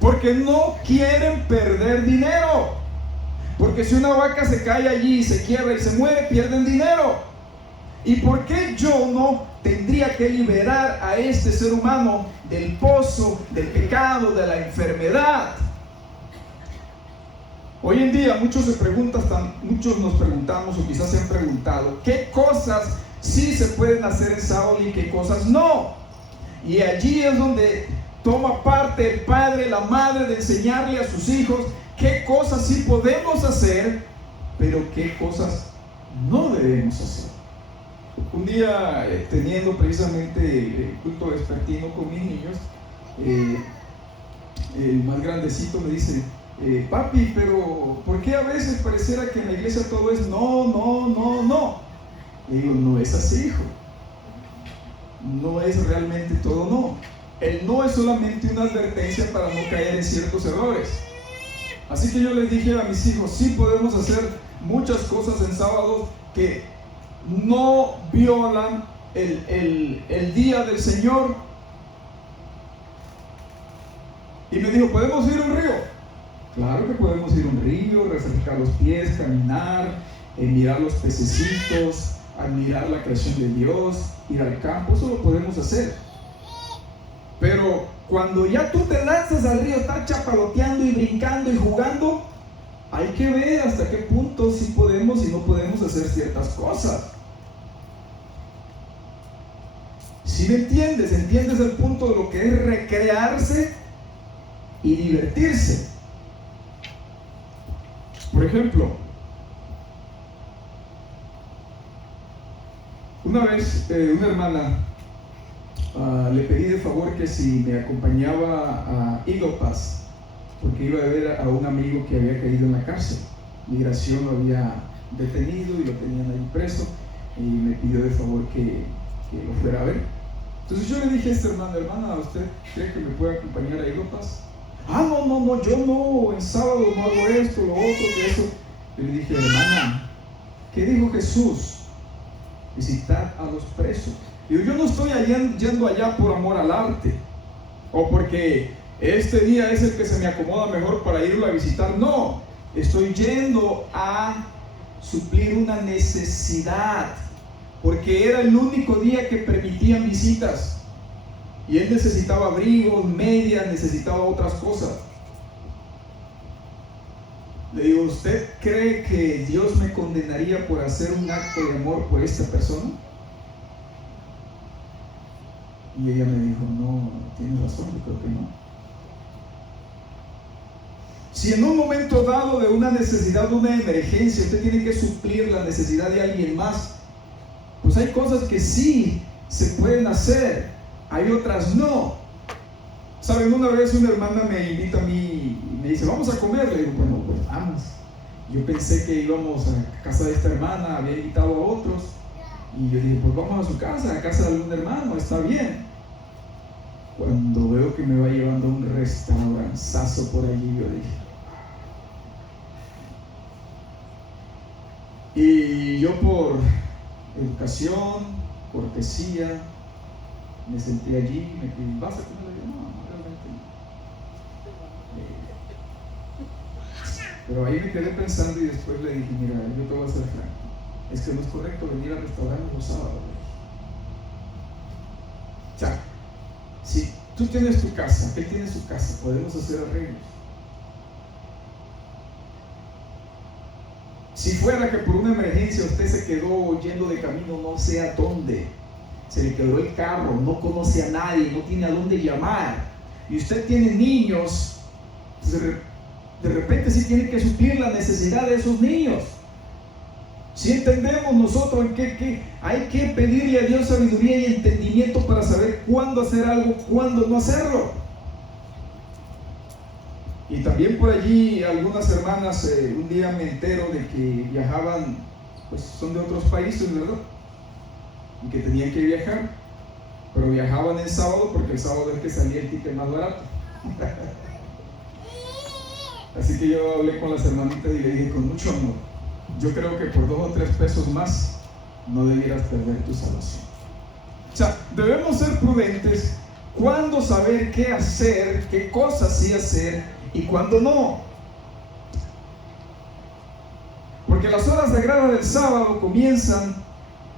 Porque no quieren perder dinero. Porque si una vaca se cae allí, se quiebra y se muere, pierden dinero. ¿Y por qué yo no tendría que liberar a este ser humano del pozo, del pecado, de la enfermedad? Hoy en día muchos nos preguntamos, o quizás se han preguntado, ¿qué cosas sí se pueden hacer en sábado y qué cosas no? Y allí es donde toma parte el padre, la madre, de enseñarle a sus hijos qué cosas sí podemos hacer, pero qué cosas no debemos hacer. Un día, teniendo precisamente el culto vespertino con mis niños, el más grandecito me dice: papi, pero ¿por qué a veces pareciera que en la iglesia todo es no, no, no, no? Le digo: no es así, hijo. No es realmente todo no. El no es solamente una advertencia para no caer en ciertos errores. Así que yo les dije a mis hijos: sí podemos hacer muchas cosas en sábado que no violan el día del Señor. Y me dijo: ¿podemos ir a un río? Claro que podemos ir a un río, refrescar los pies, caminar, mirar los pececitos, admirar la creación de Dios, ir al campo. Eso lo podemos hacer. Pero cuando ya tú te lanzas al río, estar chapaloteando y brincando y jugando, hay que ver hasta qué punto sí podemos y no podemos hacer ciertas cosas. ¿Sí me entiendes? ¿Entiendes el punto de lo que es recrearse y divertirse? Por ejemplo, una vez una hermana le pedí de favor que si me acompañaba a Eagle Pass, porque iba a ver a un amigo que había caído en la cárcel. Migración lo había detenido y lo tenían ahí preso, y me pidió de favor que lo fuera a ver. Entonces yo le dije a esta hermana: ¿usted cree que me puede acompañar a Eagle Pass? No, yo no, en sábado no hago esto, lo otro, que eso. Yo le dije: hermana, ¿qué dijo Jesús? Visitad a los presos. Digo, yo no estoy yendo allá por amor al arte, o porque este día es el que se me acomoda mejor para irlo a visitar. No, estoy yendo a suplir una necesidad, porque era el único día que permitían visitas, y él necesitaba abrigos, medias, necesitaba otras cosas. Le digo: ¿usted cree que Dios me condenaría por hacer un acto de amor por esta persona? Y ella me dijo: no, tienes razón, yo creo que no. Si en un momento dado de una necesidad, de una emergencia, usted tiene que suplir la necesidad de alguien más, pues hay cosas que sí se pueden hacer, hay otras no. Saben, una vez una hermana me invita a mí y me dice: vamos a comer. Le digo: bueno, pues vamos. Yo pensé que íbamos a casa de esta hermana, había invitado a otros, y yo dije: pues vamos a su casa, a casa de algún hermano, está bien. Cuando veo que me va llevando a un restauranzazo por allí, yo dije. Y yo por educación, cortesía, me senté allí, me dije, ¿vas a comer? No, realmente no. Pero ahí me quedé pensando y después le dije, mira, yo te voy a ser franco, es que no es correcto venir al restaurante los sábados. O sea, si tú tienes tu casa, él tiene su casa, podemos hacer arreglos. Si fuera que por una emergencia usted se quedó yendo de camino no sé a dónde, se le quebró el carro, no conoce a nadie, no tiene a dónde llamar, y usted tiene niños, de repente sí tiene que suplir la necesidad de esos niños. Si entendemos nosotros que hay que pedirle a Dios sabiduría y entendimiento para saber cuándo hacer algo, cuándo no hacerlo. Y también por allí algunas hermanas, un día me entero de que viajaban, pues son de otros países, ¿verdad? Y que tenían que viajar, pero viajaban el sábado porque el sábado es que salía el ticket más barato. Así que yo hablé con las hermanitas y le dije con mucho amor, yo creo que por 2 o 3 pesos más no debieras perder tu salvación. O sea, debemos ser prudentes cuándo saber qué hacer, qué cosas sí hacer y cuándo no. Porque las horas sagradas del sábado comienzan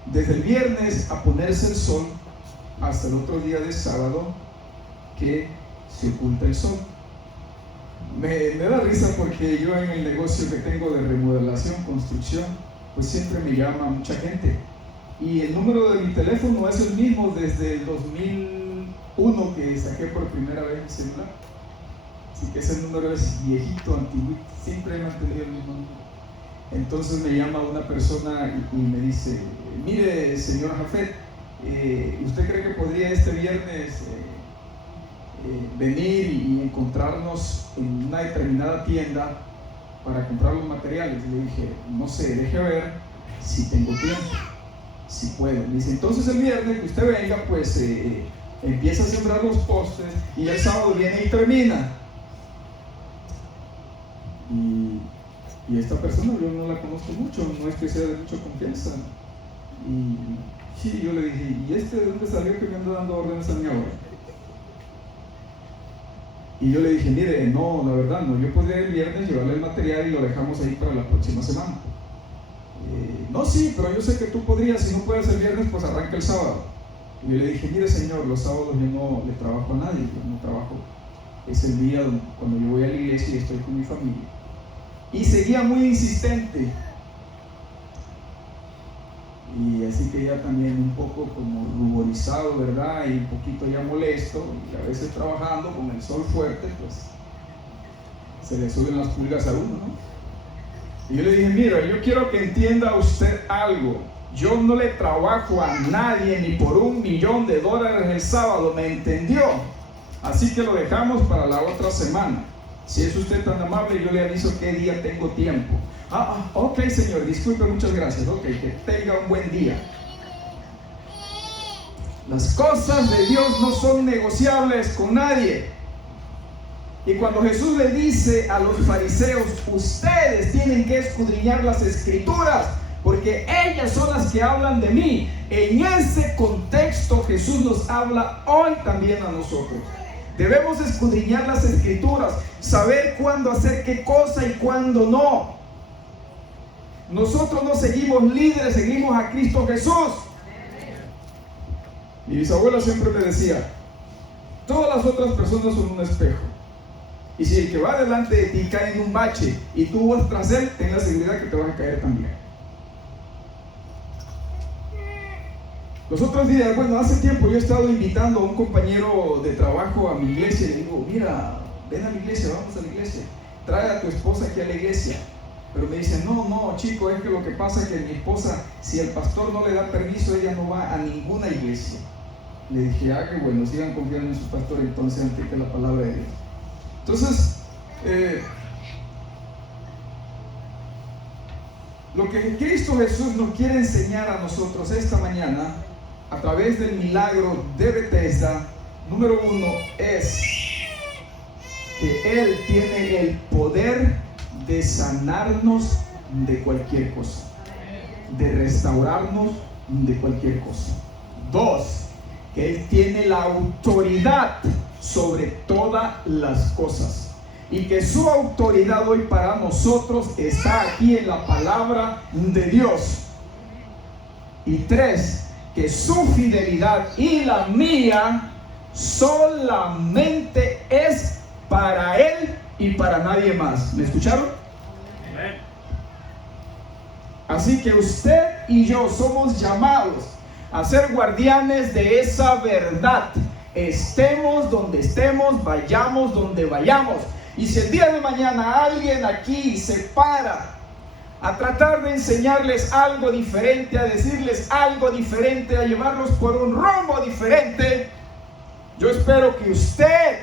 desde el viernes a ponerse el sol hasta el otro día del sábado que se oculta el sol. Me da risa porque yo en el negocio que tengo de remodelación, construcción, pues siempre me llama mucha gente. Y el número de mi teléfono es el mismo desde el 2001 que saqué por primera vez mi celular. Así que ese número es viejito, antiguo, siempre he mantenido el mismo número. Entonces me llama una persona y me dice, mire señor Jafet, ¿usted cree que podría este viernes venir y encontrarnos en una determinada tienda para comprar los materiales? Le dije, no sé, deje ver si tengo tiempo, si puedo. Me dice, entonces el viernes que usted venga, pues empieza a sembrar los postes y el sábado viene y termina. Y esta persona yo no la conozco mucho, no es que sea de mucha confianza. Y sí, yo le dije, ¿y este de dónde salió que me anda dando órdenes a mí ahora? Y yo le dije, mire, no, la verdad no, yo podría el viernes llevarle el material y lo dejamos ahí para la próxima semana. No, sí, pero yo sé que tú podrías, si no puedes el viernes, pues arranca el sábado. Y yo le dije, mire señor, los sábados yo no le trabajo a nadie, yo no trabajo, es el día cuando yo voy a la iglesia y estoy con mi familia. Y seguía muy insistente. Y así que ya también un poco como ruborizado, ¿verdad? Y un poquito ya molesto, y a veces trabajando con el sol fuerte, pues se le suben las pulgas a uno, ¿no? Y yo le dije, mira, yo quiero que entienda usted algo. Yo no le trabajo a nadie ni por $1.000.000 el sábado, ¿me entendió? Así que lo dejamos para la otra semana. Si es usted tan amable, yo le aviso qué día tengo tiempo. Ok señor, disculpe, muchas gracias. Ok, que tenga un buen día. Las cosas de Dios no son negociables con nadie. Y cuando Jesús le dice a los fariseos, ustedes tienen que escudriñar las escrituras, porque ellas son las que hablan de mí. En ese contexto Jesús nos habla hoy también a nosotros. Debemos escudriñar las escrituras, saber cuándo hacer qué cosa y cuándo no. Nosotros no seguimos líderes, seguimos a Cristo Jesús. Mi bisabuela siempre me decía, todas las otras personas son un espejo. Y si el que va delante de ti cae en un bache y tú vas tras él, ten la seguridad que te vas a caer también. Los otros días, bueno, hace tiempo yo he estado invitando a un compañero de trabajo a mi iglesia y le digo, mira, ven a la iglesia, vamos a la iglesia, trae a tu esposa aquí a la iglesia. Pero me dicen, no, chico, es que lo que pasa es que mi esposa, si el pastor no le da permiso, ella no va a ninguna iglesia. Le dije, que bueno, sigan confiando en su pastor entonces antes que la palabra de Dios. Entonces, lo que Cristo Jesús nos quiere enseñar a nosotros esta mañana, a través del milagro de Bethesda, Número 1 es que Él tiene el poder de sanarnos de cualquier cosa, de restaurarnos de cualquier cosa. 2, que Él tiene la autoridad sobre todas las cosas y que su autoridad hoy para nosotros está aquí en la palabra de Dios. Y 3, que su fidelidad y la mía solamente es para Él y para nadie más. ¿Me escucharon? Así que usted y yo somos llamados a ser guardianes de esa verdad. Estemos donde estemos, vayamos donde vayamos. Y si el día de mañana alguien aquí se para a tratar de enseñarles algo diferente, a decirles algo diferente, a llevarlos por un rumbo diferente, yo espero que usted,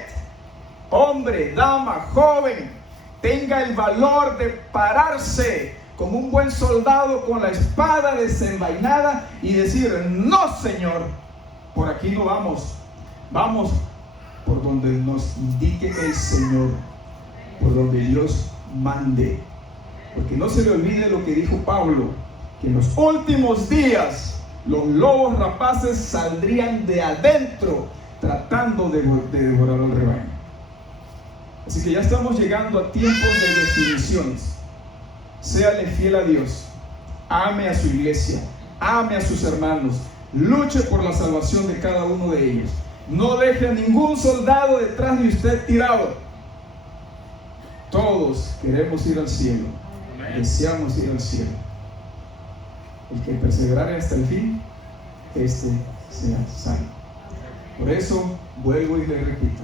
hombre, dama, joven, tenga el valor de pararse como un buen soldado con la espada desenvainada y decir: no, Señor, por aquí no vamos, vamos por donde nos indique el Señor, por donde Dios mande. Porque no se le olvide lo que dijo Pablo, que en los últimos días los lobos rapaces saldrían de adentro tratando de devorar al rebaño. Así que ya estamos llegando a tiempos de definiciones. Séale fiel a Dios, ame a su iglesia, ame a sus hermanos, luche por la salvación de cada uno de ellos. No deje a ningún soldado detrás de usted tirado. Todos queremos ir al cielo, deseamos ir al cielo. El que perseverare hasta el fin, este será salvo. Por eso vuelvo y le repito,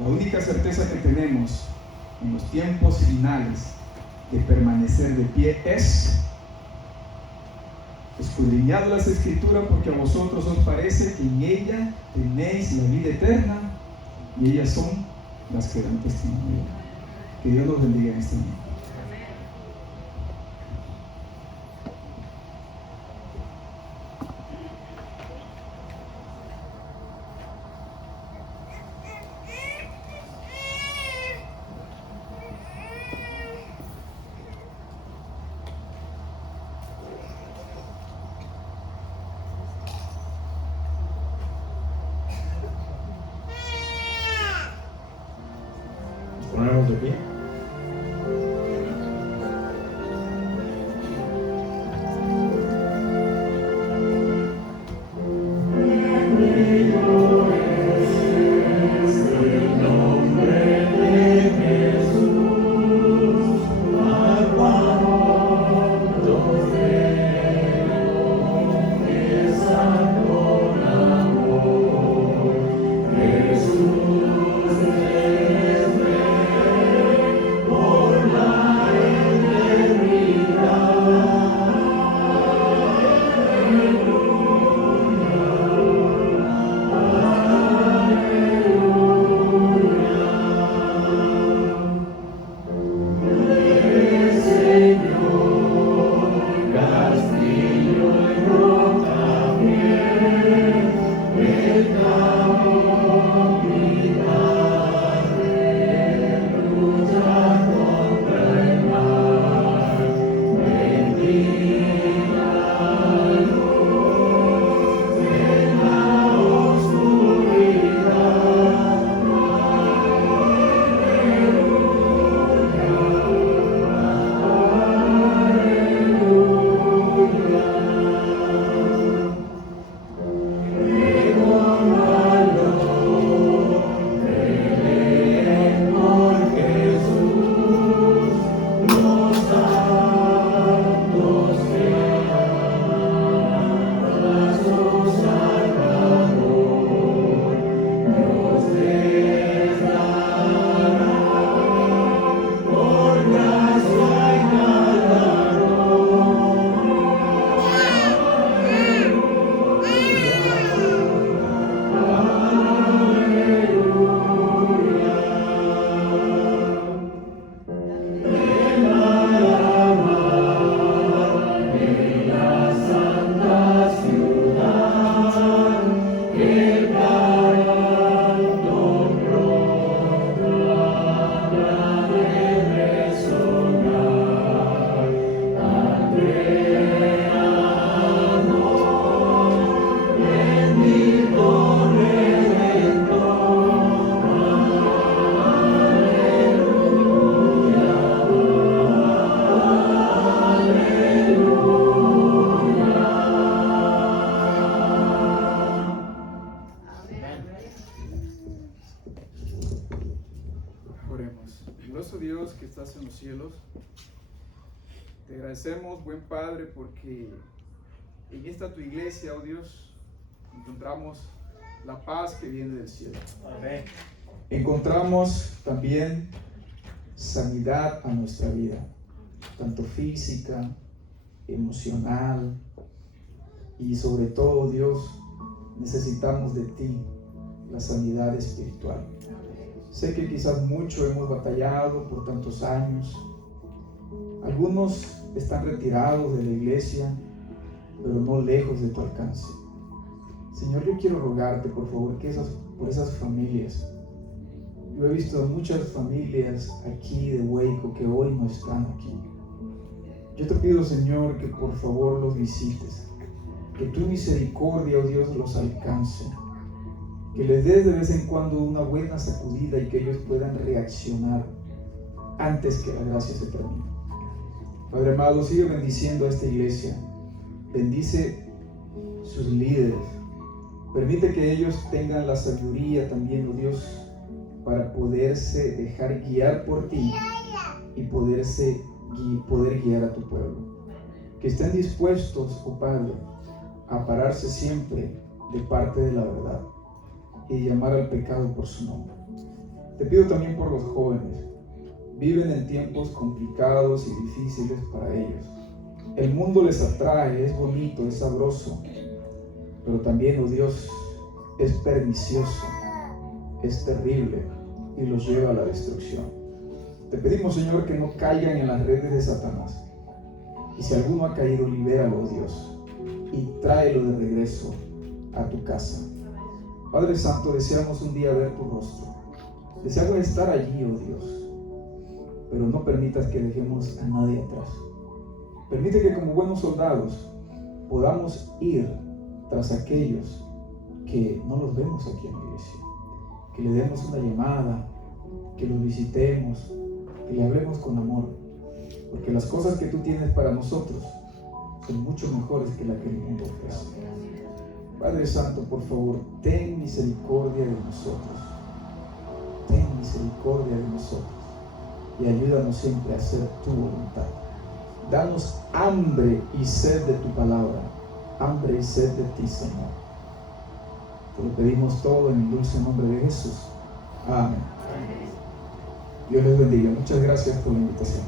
la única certeza que tenemos en los tiempos finales de permanecer de pie es: escudriñad las Escrituras, porque a vosotros os parece que en ella tenéis la vida eterna, y ellas son las que dan testimonio. Que Dios los bendiga en este día. Nos ponemos de pie. Te agradecemos, buen Padre, porque en esta tu iglesia, oh Dios, encontramos la paz que viene del cielo. Amén. Encontramos también sanidad a nuestra vida, tanto física, emocional, y sobre todo, Dios, necesitamos de ti la sanidad espiritual. Sé que quizás mucho hemos batallado por tantos años. Algunos están retirados de la iglesia, pero no lejos de tu alcance. Señor, yo quiero rogarte, por favor, que por esas familias. Yo he visto muchas familias aquí de Hueco que hoy no están aquí. Yo te pido, Señor, que por favor los visites, que tu misericordia, oh Dios, los alcance, que les des de vez en cuando una buena sacudida y que ellos puedan reaccionar antes que la gracia se termine. Padre amado, sigue bendiciendo a esta iglesia, bendice sus líderes, permite que ellos tengan la sabiduría también, oh Dios, para poderse dejar guiar por ti y poder guiar a tu pueblo. Que estén dispuestos, oh Padre, a pararse siempre de parte de la verdad y llamar al pecado por su nombre. Te pido también por los jóvenes. Viven en tiempos complicados y difíciles para ellos. El mundo les atrae, es bonito, es sabroso, pero también, oh Dios, es pernicioso, es terrible y los lleva a la destrucción. Te pedimos, Señor, que no caigan en las redes de Satanás. Y si alguno ha caído, libéralo, oh Dios, y tráelo de regreso a tu casa. Padre Santo, deseamos un día ver tu rostro. Deseamos estar allí, oh Dios, pero no permitas que dejemos a nadie atrás. Permite que como buenos soldados podamos ir tras aquellos que no los vemos aquí en la iglesia, que le demos una llamada, que los visitemos, que le hablemos con amor, porque las cosas que tú tienes para nosotros son mucho mejores que las que el mundo ofrece. Padre Santo, por favor, ten misericordia de nosotros, ten misericordia de nosotros y ayúdanos siempre a hacer tu voluntad. Danos hambre y sed de tu palabra, hambre y sed de ti, Señor. Te lo pedimos todo en el dulce nombre de Jesús. Amén. Dios les bendiga. Muchas gracias por la invitación.